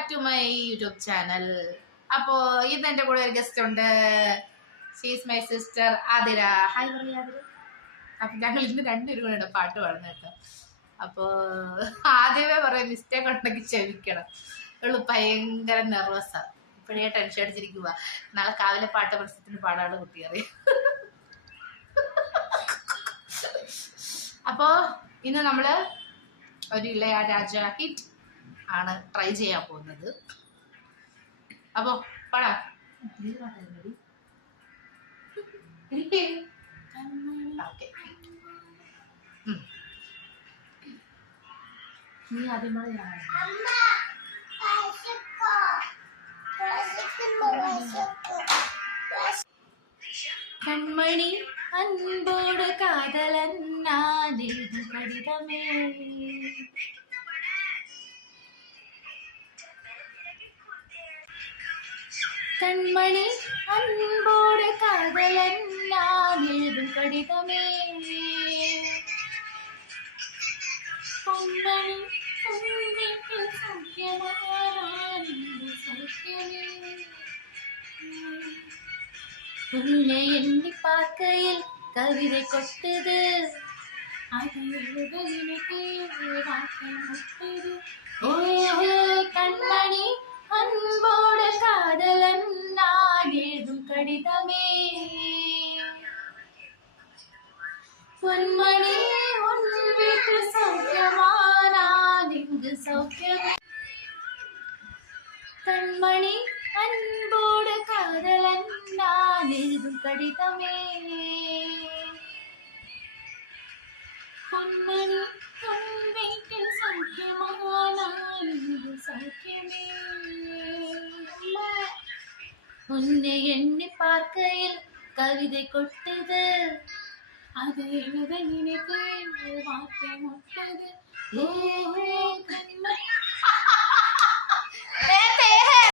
Back to my YouTube channel. അപ്പോ ഇന്ന് എന്റെ കൂടെ ഒരു ഗസ്റ്റ് ഉണ്ട്. She's my sister Athira. Hi പറയാ ആതിര. അപ്പൊ ഞങ്ങൾ ഇന്ന് രണ്ടുപേരും കൂടെ പാട്ട് പാടുന്ന കേട്ടോ. അപ്പോ ആദ്യമേ പറയാം മിസ്റ്റേക്ക് ഉണ്ടെങ്കിൽ ക്ഷമിക്കണം. അവള് ഭയങ്കര നെർവസാ, ഇപ്പോഴേ ടെൻഷൻ അടിച്ചിരിക്കുക. നാളെ കാവിലെ പാട്ട് മത്സരത്തിന് പാടാണ് കുട്ടി അറിയാം. അപ്പോ ഇന്ന് നമ്മള് ഒരു ഇളയരാജ ഹിറ്റ് ആണ് ട്രൈ ചെയ്യാൻ പോകുന്നത്. അപ്പോ പാടാ. നീ ആദ്യം കൺമണി അൻപോട് കാതലൻ കടിതമേ, കൺമണി അൻപോട് കാതലൻ കടിതമേ, കൺമണി உன்னை எண்ணி பார்க்கையில் கவிதை கொட்டுது, கண்மணி அன்போடு காதலன் நான் எழுதும் கடிதமே, பொன்மணி உன் வீட்டு சௌக்கியமா நான் இங்கு சௌக்கியமே, கண்மணி அன்போடு காதலன் நான் எழுதும் கடிதமே, பொன்மணி உன் வீட்டில் சௌக்கியமா நான் இங்கு சௌக்கியமே, உன்னை எண்ணி பார்க்கையில் கவிதை கொட்டுது, அது எழுத நினைத்து வார்த்தை முட்டது,